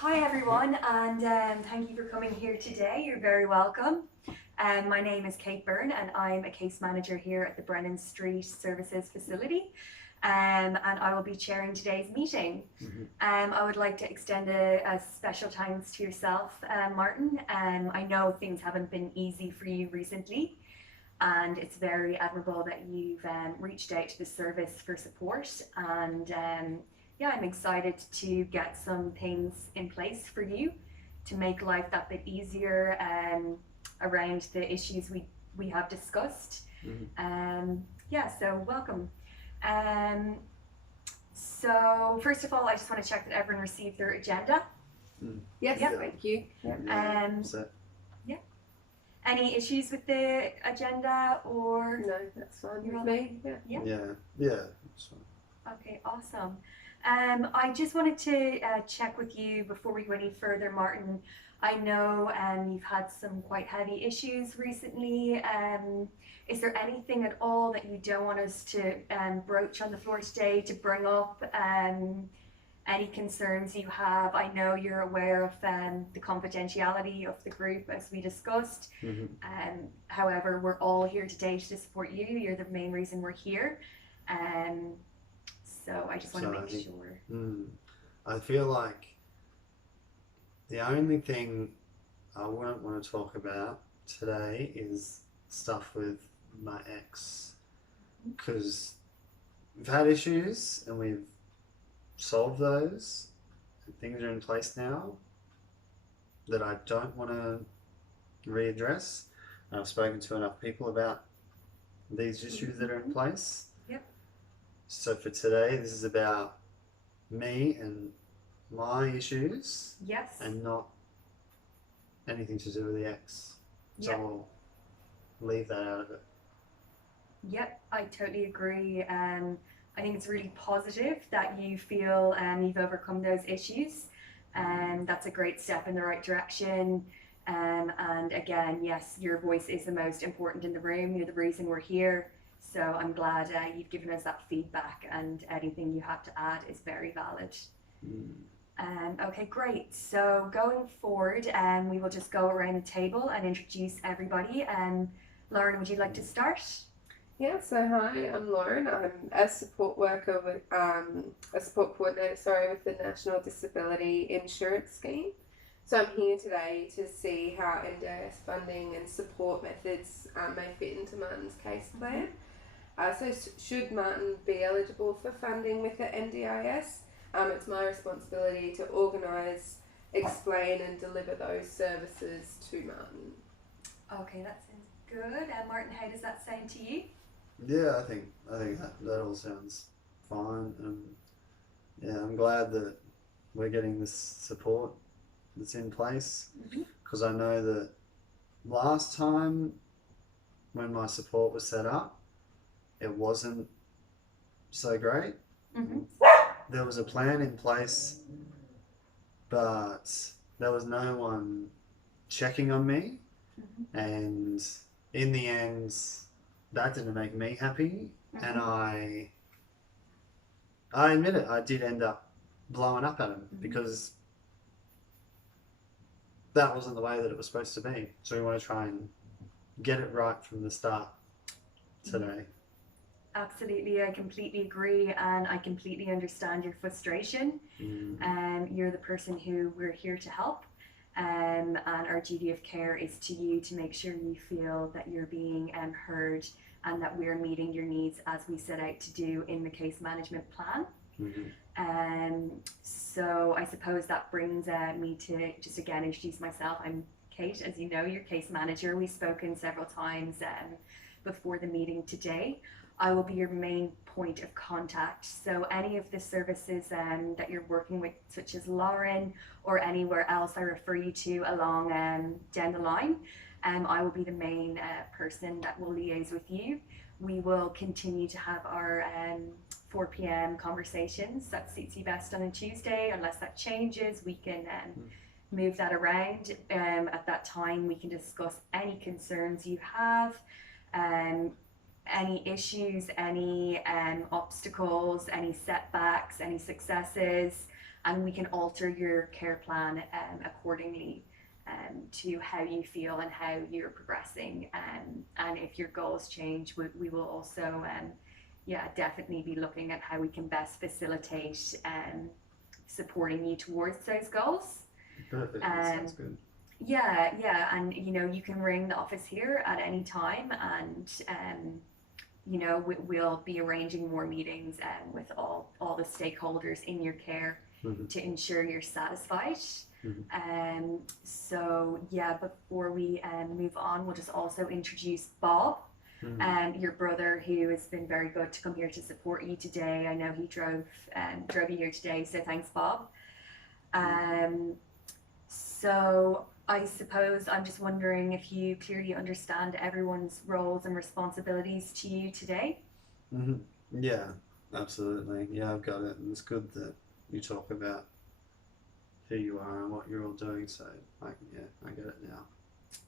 hi everyone, and thank you for coming here today. You're very welcome. My name is Kate Byrne, and I'm a case manager here at the Brennan Street Services Facility. And I will be chairing today's meeting. I would like to extend a special thanks to yourself, Martin. I know things haven't been easy for you recently, and it's very admirable that you've reached out to the service for support. And yeah, I'm excited to get some things in place for you to make life that bit easier around the issues we have discussed. Yeah, so welcome. So first of all, I just want to check that everyone received their agenda. Yes, Yeah. thank you. Yeah. Any issues with the agenda or? No, that's fine You're with all me. Yeah. Yeah, that's fine. Okay, awesome. I just wanted to check with you before we go any further, Martin. I know you've had some quite heavy issues recently. Is there anything at all that you don't want us to broach on the floor today, to bring up? Any concerns you have? I know you're aware of the confidentiality of the group as we discussed. However, we're all here today to support you. You're the main reason we're here. So I just want to make sure. I feel like the only thing I wouldn't want to talk about today is stuff with my ex, because we've had issues and we've solved those and things are in place now that I don't want to readdress. I've spoken to enough people about these issues that are in place. So for today, this is about me and my issues. Yes. And not anything to do with the ex. So I'll leave that out of it. Yep, I totally agree. I think it's really positive that you feel you've overcome those issues. And that's a great step in the right direction. And again, yes, your voice is the most important in the room. You're the reason we're here. So I'm glad you've given us that feedback, and anything you have to add is very valid. Okay, great. So going forward, we will just go around the table and introduce everybody. Lauren, would you like to start? Yeah, so hi, I'm Lauren. I'm a support worker with a support coordinator, with the National Disability Insurance Scheme. So I'm here today to see how NDIS funding and support methods may fit into Martin's case plan. So should Martin be eligible for funding with the NDIS, it's my responsibility to organise, explain and deliver those services to Martin. Okay, that sounds good. Martin, how does that sound to you? Yeah, I think that all sounds fine. Yeah, I'm glad that we're getting this support that's in place, because I know that last time when my support was set up, it wasn't so great. There was a plan in place, but there was no one checking on me, and in the end that didn't make me happy. And I admit it, I did end up blowing up at him because that wasn't the way that it was supposed to be. So we want to try and get it right from the start today. Absolutely, I completely agree, and I completely understand your frustration. You're the person who we're here to help, and our duty of care is to you to make sure you feel that you're being heard and that we're meeting your needs as we set out to do in the case management plan. So I suppose that brings me to just again introduce myself. I'm Kate, as you know, your case manager. We've spoken several times before the meeting today. I will be your main point of contact. So any of the services that you're working with, such as Lauren or anywhere else I refer you to along down the line, I will be the main person that will liaise with you. We will continue to have our 4 p.m. conversations. That suits you best on a Tuesday. Unless that changes, we can move that around. At that time, we can discuss any concerns you have. any issues, any obstacles, any setbacks, any successes, and we can alter your care plan accordingly to how you feel and how you're progressing. And if your goals change, we will also, yeah, definitely be looking at how we can best facilitate supporting you towards those goals. Perfect. That sounds good. Yeah, yeah, and you can ring the office here at any time, and we'll be arranging more meetings with all the stakeholders in your care to ensure you're satisfied. So yeah, before we move on, we'll just also introduce Bob, your brother, who has been very good to come here to support you today. I know he drove you here today, so thanks, Bob. So I suppose I'm just wondering if you clearly understand everyone's roles and responsibilities to you today. Yeah, absolutely. Yeah, I've got it, and it's good that you talk about who you are and what you're all doing. So, yeah, I get it now.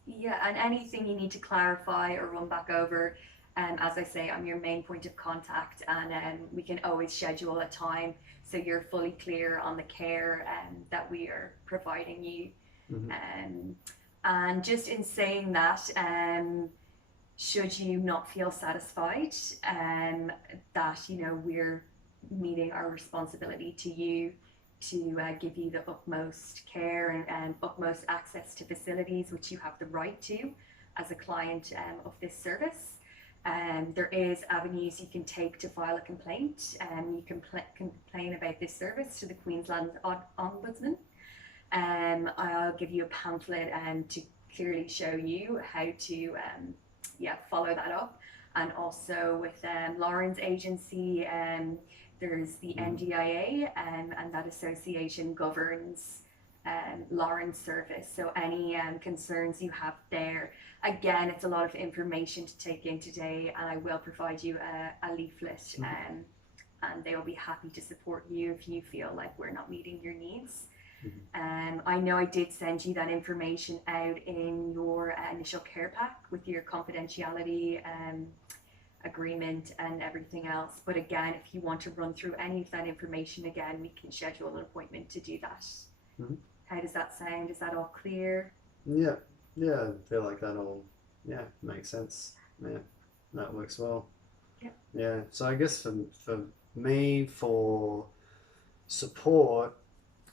Yeah, and anything you need to clarify or run back over, as I say, I'm your main point of contact, and we can always schedule a time so you're fully clear on the care that we are providing you. And just in saying that, should you not feel satisfied that we're meeting our responsibility to you to give you the utmost care and utmost access to facilities which you have the right to as a client of this service. There is avenues you can take to file a complaint. You can complain about this service to the Queensland Ombudsman. I'll give you a pamphlet to clearly show you how to follow that up. And also with Lauren's agency, there's the NDIA, and that association governs Lauren's service. So any concerns you have there, again, it's a lot of information to take in today, and I will provide you a leaflet, and they will be happy to support you if you feel like we're not meeting your needs. I know I did send you that information out in your initial care pack with your confidentiality agreement and everything else. But again, if you want to run through any of that information again, we can schedule an appointment to do that. How does that sound? Is that all clear? Yeah, I feel like that all makes sense. Yeah, that works well. Yeah, so I guess for me, for support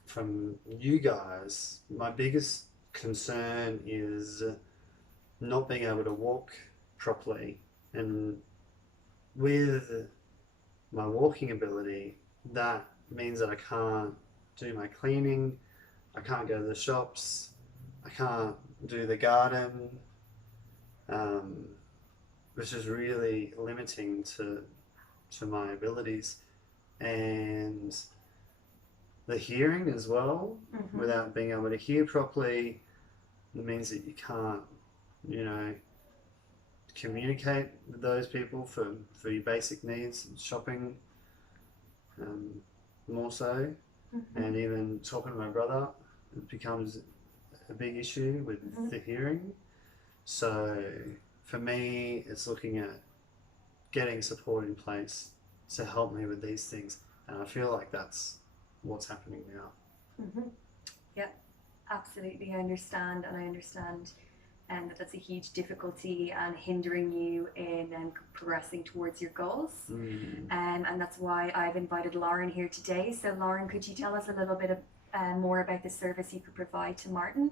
from you guys, my biggest concern is not being able to walk properly. And with my walking ability, that means that I can't do my cleaning, I can't go to the shops, I can't do the garden, which is really limiting to my abilities. And the hearing as well, without being able to hear properly, it means that you can't, communicate with those people for your basic needs, shopping, more so, and even talking to my brother, it becomes a big issue with the hearing. So for me, it's looking at getting support in place to help me with these things, and I feel like that's what's happening now. Yeah, absolutely. I understand, and I understand that's a huge difficulty and hindering you in progressing towards your goals. And that's why I've invited Lauren here today. So Lauren, could you tell us a little bit more about the service you could provide to Martin?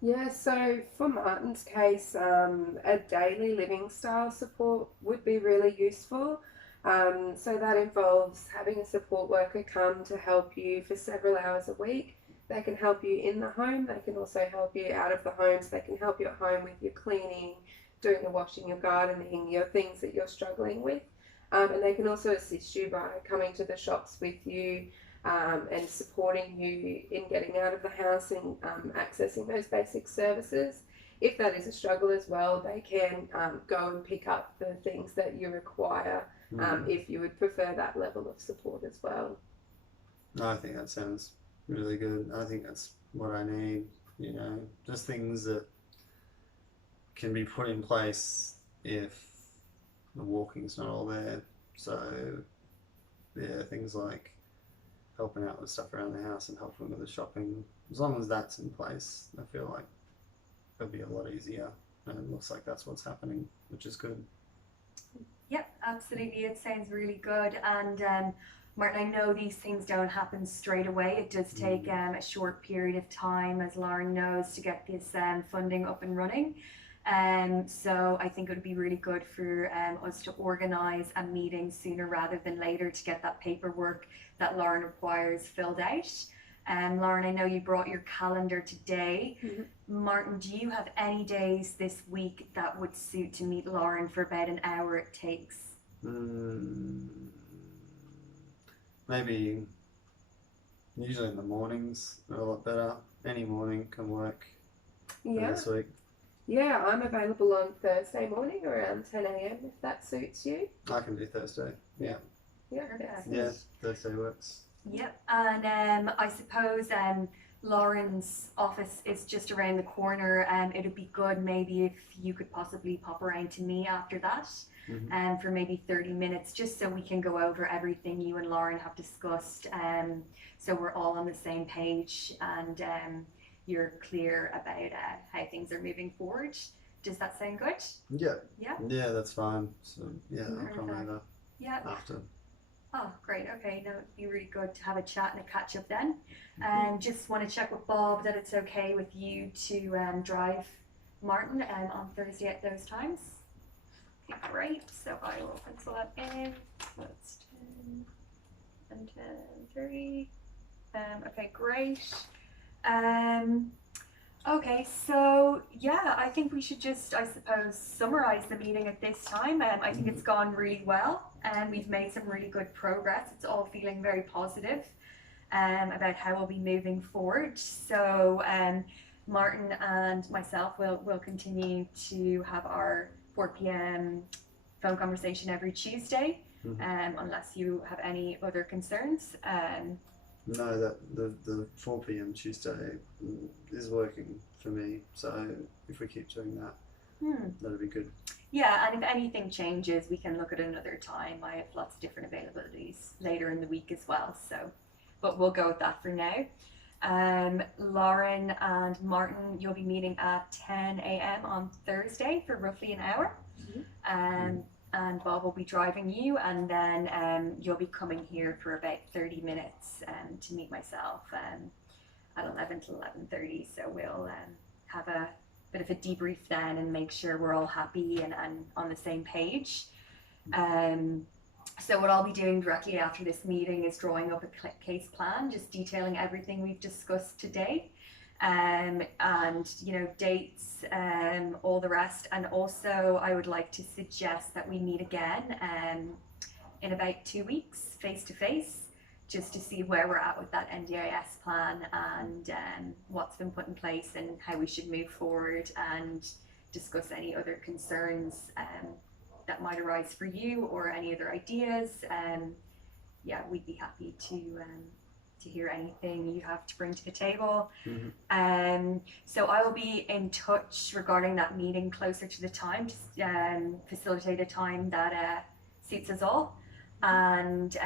Yeah, so for Martin's case, a daily living style support would be really useful. So that involves having a support worker come to help you for several hours a week. They can help you in the home, they can also help you out of the home, so they can help you at home with your cleaning, doing the washing, your gardening, your things that you're struggling with. And they can also assist you by coming to the shops with you and supporting you in getting out of the house and accessing those basic services. If that is a struggle as well, they can go and pick up the things that you require if you would prefer that level of support as well. I think that sounds really good. I think that's what I need, just things that can be put in place if the walking's not all there. So yeah, things like helping out with stuff around the house and helping with the shopping, as long as that's in place, I feel like it'll be a lot easier. And it looks like that's what's happening, which is good. Yep, absolutely. It sounds really good. And Martin, I know these things don't happen straight away. It does take a short period of time, as Lauren knows, to get this funding up and running. So I think it would be really good for us to organise a meeting sooner rather than later to get that paperwork that Lauren requires filled out. Lauren, I know you brought your calendar today. Martin, do you have any days this week that would suit to meet Lauren for about an hour it takes? Maybe usually in the mornings are a lot better. Any morning can work Yeah. this week. Yeah, I'm available on Thursday morning around 10 a.m. if that suits you. I can do Thursday. Yeah. Yeah, Perfect. Yeah, Thursday works. Yep, and I suppose Lauren's office is just around the corner. It'd be good maybe if you could possibly pop around to me after that, for maybe 30 minutes, just so we can go over everything you and Lauren have discussed, so we're all on the same page and you're clear about how things are moving forward. Does that sound good? Yeah. Yeah? Yeah, that's fine. So yeah, I'll come Perfect. over Yeah. after. Oh, great. Okay, no, it'd be really good to have a chat and a catch up then. Just want to check with Bob that it's okay with you to drive Martin on Thursday at those times. Okay, great. So I will pencil that in. That's 10 and 10:30. Okay, great. Okay, so yeah, I think we should just, I suppose, summarize the meeting at this time. I think it's gone really well and we've made some really good progress. It's all feeling very positive about how we'll be moving forward. So Martin and myself will continue to have our 4 p.m. phone conversation every Tuesday, unless you have any other concerns. No, that the 4 p.m. Tuesday is working for me. So if we keep doing that, that'd be good. Yeah, and if anything changes, we can look at another time. I have lots of different availabilities later in the week as well. So, but we'll go with that for now. Lauren and Martin, you'll be meeting at 10 a.m. on Thursday for roughly an hour. And Bob will be driving you, and then you'll be coming here for about 30 minutes to meet myself at 11 to 11:30. So we'll have a bit of a debrief then and make sure we're all happy and on the same page. So what I'll be doing directly after this meeting is drawing up a case plan, just detailing everything we've discussed today. And you know, dates, all the rest. And also I would like to suggest that we meet again in about 2 weeks face to face, just to see where we're at with that NDIS plan and what's been put in place and how we should move forward, and discuss any other concerns that might arise for you or any other ideas. Yeah, we'd be happy to hear anything you have to bring to the table. So I will be in touch regarding that meeting closer to the time, to facilitate a time that suits us all. And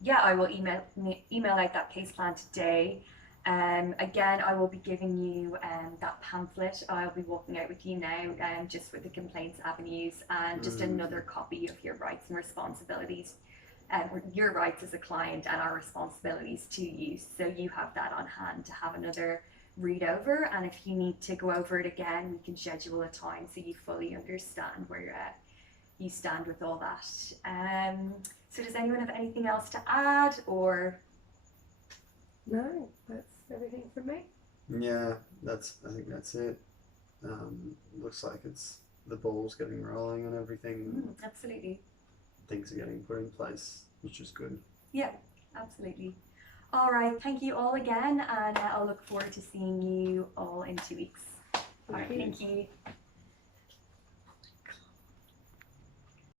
yeah, I will email out that case plan today. Again, I will be giving you that pamphlet. I'll be walking out with you now, just with the complaints avenues and just another copy of your rights and responsibilities. Your rights as a client and our responsibilities to you, so you have that on hand to have another read over, and if you need to go over it again, we can schedule a time so you fully understand where you stand with all that. So does anyone have anything else to add, or? No, that's everything from me. Yeah, I think that's it. Looks like the ball's getting rolling and everything. Absolutely. Things are getting put in place, which is good. Yeah, absolutely. All right, thank you all again, and I'll look forward to seeing you all in 2 weeks. All right, thank you.